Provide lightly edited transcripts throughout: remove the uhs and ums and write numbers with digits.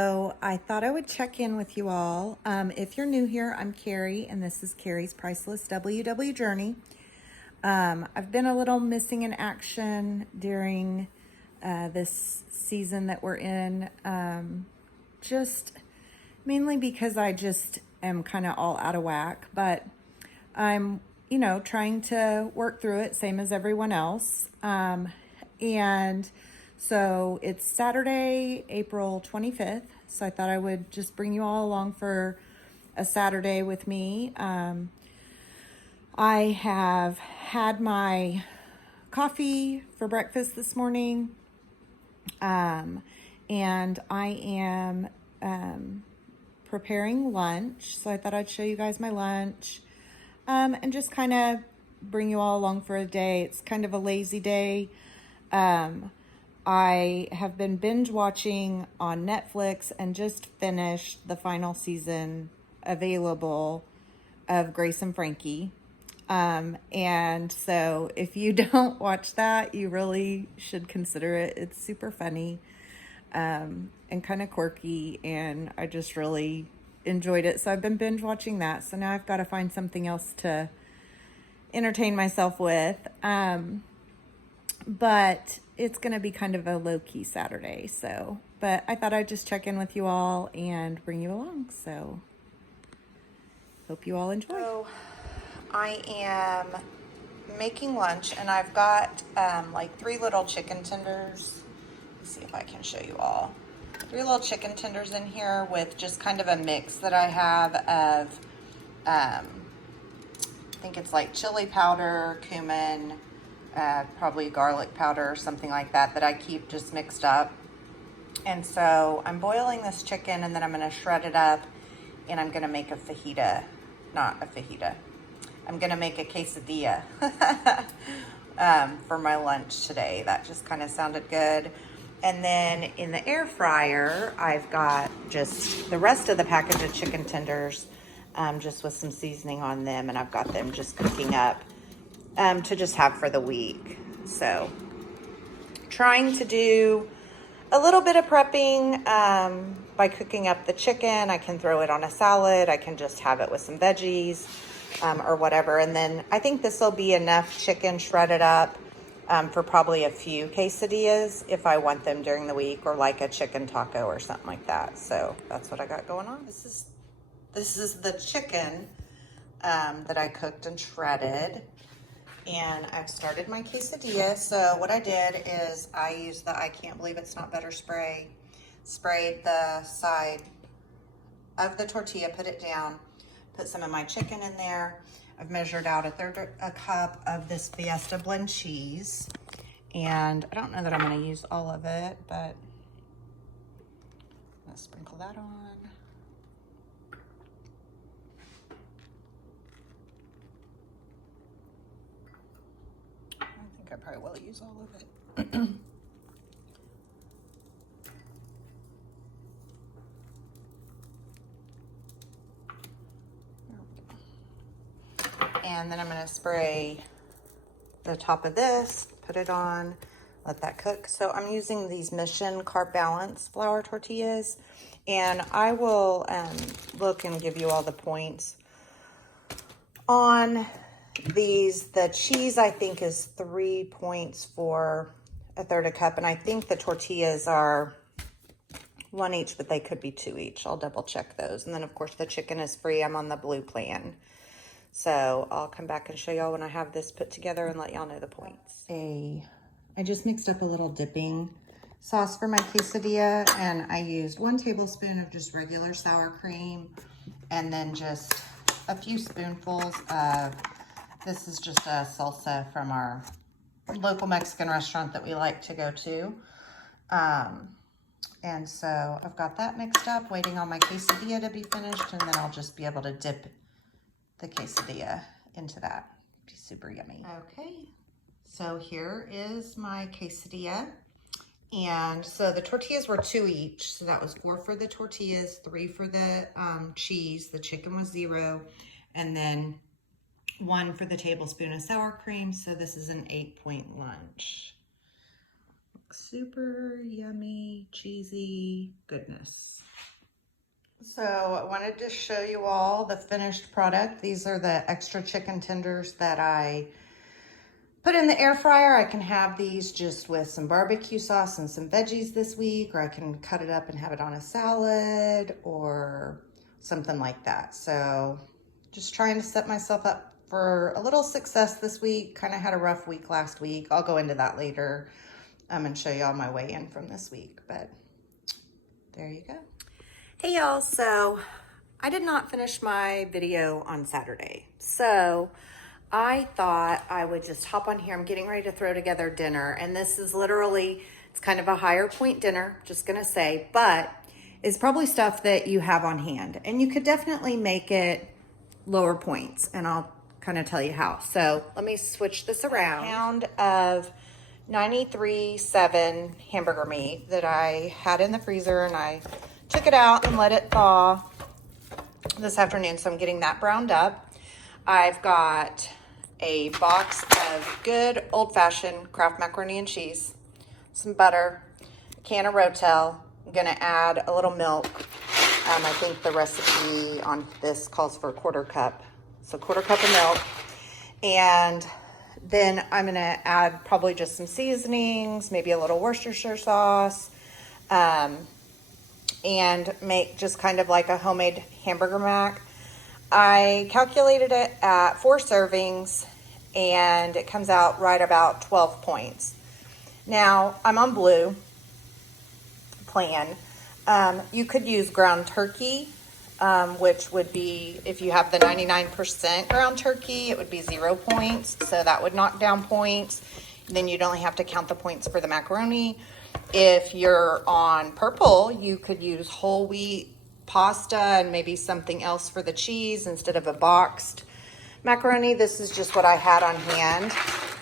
So I thought I would check in with you all. If you're new here, I'm Carrie, and this is Carrie's Priceless WW Journey. I've been a little missing in action during this season that we're in, just mainly because I just am kind of all out of whack, but I'm, trying to work through it, same as everyone else. And so it's Saturday, April 25th. So I thought I would just bring you all along for a Saturday with me. I have had my coffee for breakfast this morning. And I am preparing lunch. So I thought I'd show you guys my lunch. And just kind of bring you all along for a day. It's kind of a lazy day. I have been binge watching on Netflix and just finished the final season available of Grace and Frankie. And so if you don't watch that, you really should consider it. It's super funny, and kind of quirky, and I just really enjoyed it. So I've been binge watching that. So now I've got to find something else to entertain myself with. But it's going to be kind of a low-key Saturday. So, but I thought I'd just check in with you all and bring you along. So hope you all enjoy. So I am making lunch, and I've got like 3 little chicken tenders. Let's see if I can show you all. 3 little chicken tenders in here with just kind of a mix that I have of, I think it's like chili powder, cumin, probably garlic powder or something like that, that I keep just mixed up. And so I'm boiling this chicken, and then I'm going to shred it up, and I'm going to make a fajita, not a fajita. I'm going to make a quesadilla for my lunch today. That just kind of sounded good. And then in the air fryer, I've got just the rest of the package of chicken tenders, just with some seasoning on them. And I've got them just cooking up to just have for the week. So trying to do a little bit of prepping by cooking up the chicken. I can throw it on a salad. I can just have it with some veggies or whatever. And then I think this will be enough chicken shredded up for probably a few quesadillas if I want them during the week, or like a chicken taco or something like that. So that's what I got going on. This is the chicken that I cooked and shredded. And I've started my quesadilla. So what I did is I used the I Can't Believe It's Not Butter spray, sprayed the side of the tortilla, put it down, put some of my chicken in there. I've measured out a cup of this Fiesta blend cheese. And I don't know that I'm going to use all of it, but I'm going to sprinkle that on. I probably will use all of it. And then I'm going to spray the top of this, put it on, let that cook. So I'm using these Mission Carb Balance flour tortillas, and I will look and give you all the points on these. The cheese, I think, is 3 points for a third a cup, and I think the tortillas are 1 each, but they could be 2 each. I'll double check those. And then of course the chicken is free. I'm on the blue plan, so I'll come back and show y'all when I have this put together and let y'all know the points. I just mixed up a little dipping sauce for my quesadilla, and I used 1 tablespoon of just regular sour cream, and then just a few spoonfuls of, this is just a salsa from our local Mexican restaurant that we like to go to. And so I've got that mixed up, waiting on my quesadilla to be finished, and then I'll just be able to dip the quesadilla into that. It'll be super yummy. Okay, so here is my quesadilla. And so the tortillas were 2 each. So that was 4 for the tortillas, 3 for the cheese. The chicken was 0. And then 1 for the tablespoon of sour cream. So this is an 8-point lunch. Super yummy, cheesy goodness. So I wanted to show you all the finished product. These are the extra chicken tenders that I put in the air fryer. I can have these just with some barbecue sauce and some veggies this week, or I can cut it up and have it on a salad or something like that. So just trying to set myself up for a little success this week. Kind of had a rough week last week. I'll go into that later and show you all my weigh in from this week, but there you go. Hey y'all, so I did not finish my video on Saturday. So I thought I would just hop on here. I'm getting ready to throw together dinner, and this is literally, it's kind of a higher point dinner, just gonna say, but it's probably stuff that you have on hand, and you could definitely make it lower points, and I'll kind of tell you how. So let me switch this around. A pound of 93.7 hamburger meat that I had in the freezer, and I took it out and let it thaw this afternoon, so I'm getting that browned up. I've got a box of good old-fashioned Kraft macaroni and cheese, some butter, a can of Rotel. I'm gonna add a little milk. I think the recipe on this calls for a quarter cup, so quarter cup of milk. And then I'm gonna add probably just some seasonings, maybe a little Worcestershire sauce, and make just kind of like a homemade hamburger mac. I calculated it at 4 servings, and it comes out right about 12 points. Now, I'm on Blue plan. You could use ground turkey, which would be, if you have the 99% ground turkey, it would be 0 points. So that would knock down points. Then you'd only have to count the points for the macaroni. If you're on purple, you could use whole wheat pasta and maybe something else for the cheese instead of a boxed macaroni. This is just what I had on hand,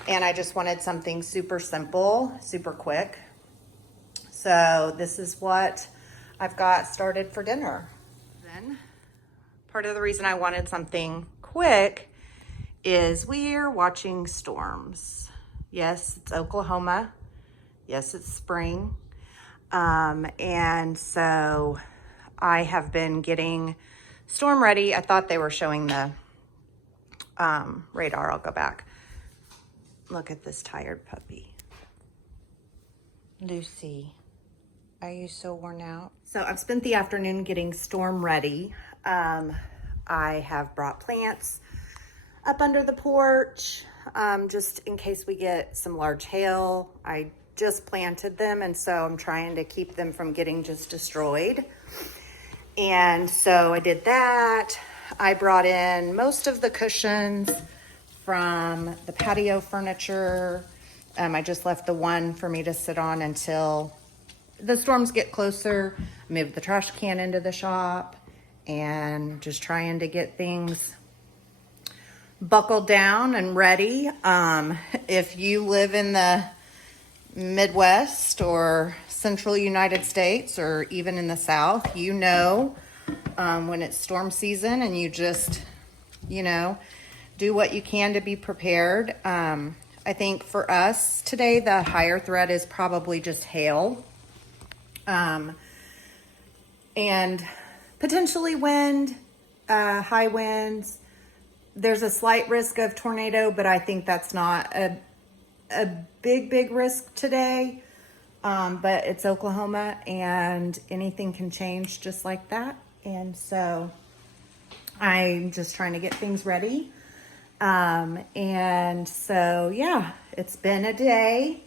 and I just wanted something super simple, super quick. So this is what I've got started for dinner. Then part of the reason I wanted something quick is we're watching storms. Yes, it's Oklahoma. Yes, it's spring. And so I have been getting storm ready. I thought they were showing the radar. I'll go back. Look at this tired puppy. Lucy, are you so worn out? So I've spent the afternoon getting storm ready. I have brought plants up under the porch, just in case we get some large hail. I just planted them, and so I'm trying to keep them from getting just destroyed. And so I did that. I brought in most of the cushions from the patio furniture. I just left the one for me to sit on until the storms get closer. I moved the trash can into the shop and just trying to get things buckled down and ready. If you live in the Midwest or central United States, or even in the South, you know, when it's storm season, and you just, you know, do what you can to be prepared. I think for us today, the higher threat is probably just hail, and potentially wind, high winds. There's a slight risk of tornado, but I think that's not a big risk today. But it's Oklahoma, and anything can change just like that. And so I'm just trying to get things ready. And so, yeah, it's been a day.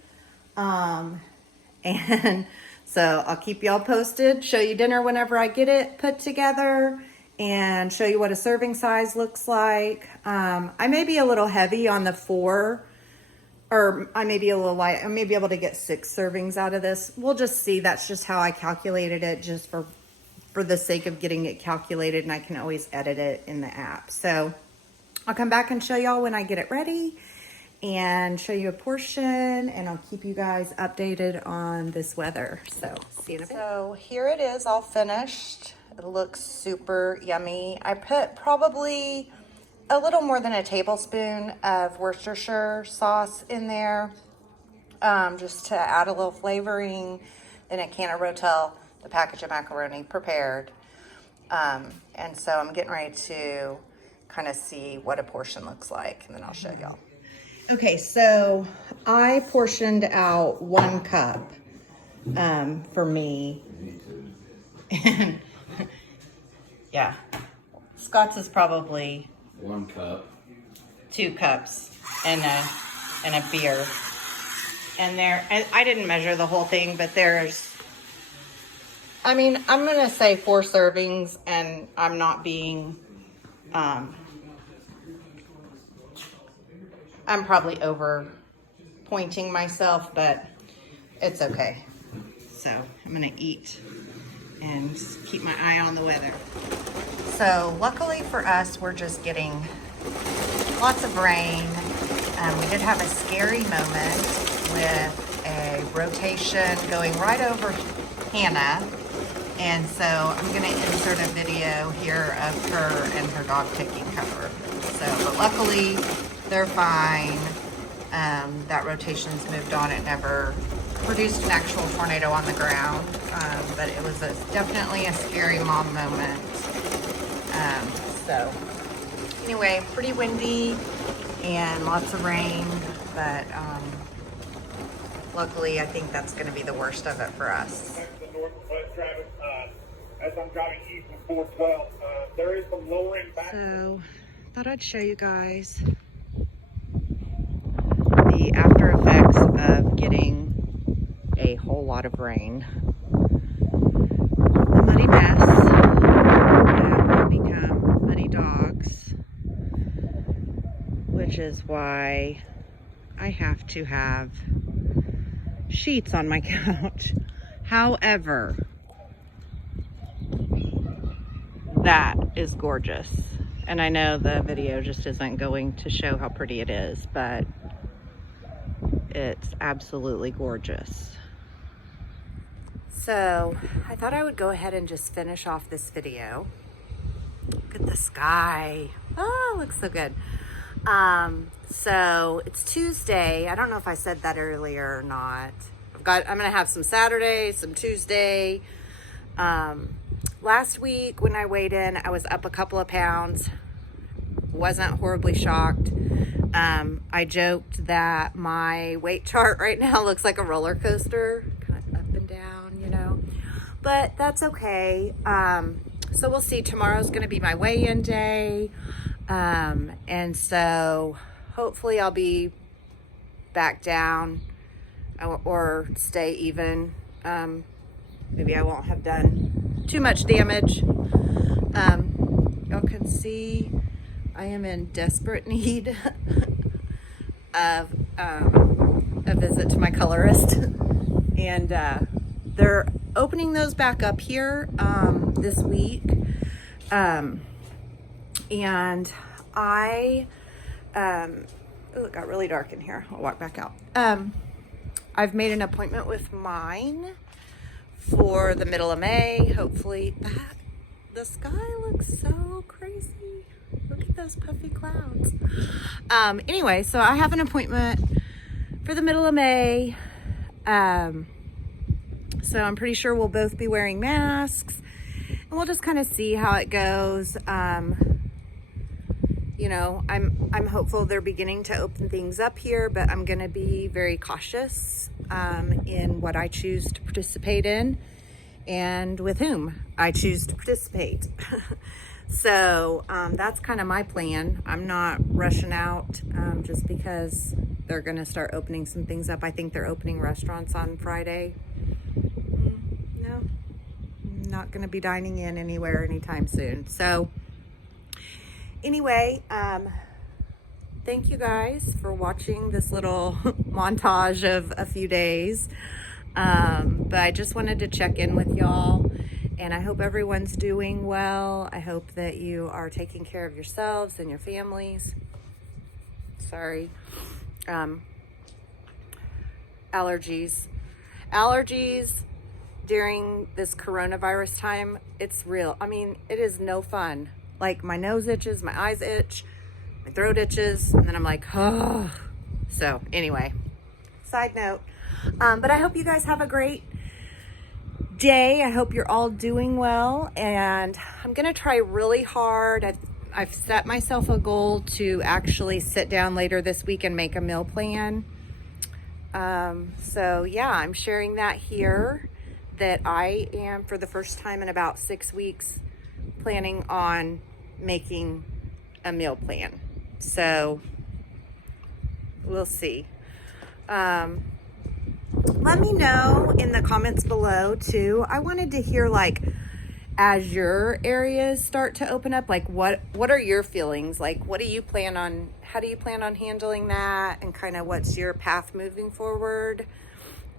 And so I'll keep y'all posted, show you dinner whenever I get it put together, and show you what a serving size looks like. I may be a little heavy on the 4, or I may be a little light. I may be able to get 6 servings out of this. We'll just see. That's just how I calculated it, just for the sake of getting it calculated, and I can always edit it in the app. So I'll come back and show y'all when I get it ready and show you a portion, and I'll keep you guys updated on this weather. So see you in a bit. So here it is, all finished. It looks super yummy. I put probably a little more than a tablespoon of Worcestershire sauce in there, just to add a little flavoring. Then a can of Rotel, the package of macaroni prepared. And so I'm getting ready to kind of see what a portion looks like, and then I'll show y'all. Okay, so I portioned out 1 cup for me. And yeah, Scott's is probably 1 cup, 2 cups, and a beer. And I didn't measure the whole thing, but there's, I mean, I'm gonna say 4 servings, and I'm not being, I'm probably over pointing myself, but it's okay. So I'm gonna eat and keep my eye on the weather. So luckily for us, we're just getting lots of rain. We did have a scary moment with a rotation going right over Hannah. And so I'm gonna insert a video here of her and her dog taking cover. So, but luckily they're fine. That rotation's moved on. It never produced an actual tornado on the ground, but it was definitely a scary mom moment. So anyway, pretty windy and lots of rain, but luckily I think that's going to be the worst of it for us. As I'm driving east on 412, there is some lowering back. So thought I'd show you guys the after effects of getting a whole lot of rain. The muddy mess that will become muddy dogs, which is why I have to have sheets on my couch. However, that is gorgeous. And I know the video just isn't going to show how pretty it is, but it's absolutely gorgeous. So I thought I would go ahead and just finish off this video. Look at the sky. Oh, it looks so good. So it's Tuesday. I don't know if I said that earlier or not. I'm gonna have some Saturday, some Tuesday. Last week when I weighed in, I was up a couple of pounds. Wasn't horribly shocked. I joked that my weight chart right now looks like a roller coaster, kind of up and down, you know, but that's okay. So we'll see. Tomorrow's going to be my weigh-in day. And so hopefully I'll be back down or stay even. Maybe I won't have done too much damage. Y'all can see I am in desperate need of a visit to my colorist, and they're opening those back up here this week, and I oh, it got really dark in here. I'll walk back out. I've made an appointment with mine for the middle of May. Hopefully the sky looks so crazy. Look at those puffy clouds. Anyway, so I have an appointment for the middle of May. So I'm pretty sure we'll both be wearing masks, and we'll just kind of see how it goes. You know, I'm hopeful they're beginning to open things up here, but I'm going to be very cautious in what I choose to participate in and with whom I choose to participate. So that's kind of my plan. I'm not rushing out just because they're going to start opening some things up. I think they're opening restaurants on Friday. No, I'm not going to be dining in anywhere anytime soon. So anyway, thank you guys for watching this little montage of a few days. But I just wanted to check in with y'all, and I hope everyone's doing well. I hope that you are taking care of yourselves and your families. Sorry. Allergies during this coronavirus time, it's real. I mean, it is no fun. Like, my nose itches, my eyes itch, my throat itches, and then I'm like, oh. So anyway, side note. But I hope you guys have a great day. I hope you're all doing well, and I'm gonna try really hard. I've set myself a goal to actually sit down later this week and make a meal plan. So yeah, I'm sharing that here, that I am, for the first time in about 6 weeks, planning on making a meal plan. So we'll see. Let me know in the comments below too. I wanted to hear, like, as your areas start to open up, like what are your feelings? Like, how do you plan on handling that, and kind of what's your path moving forward,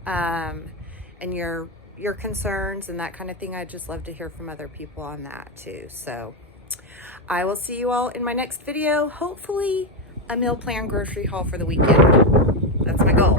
and your concerns and that kind of thing. I'd just love to hear from other people on that too. So I will see you all in my next video. Hopefully a meal plan grocery haul for the weekend. That's my goal.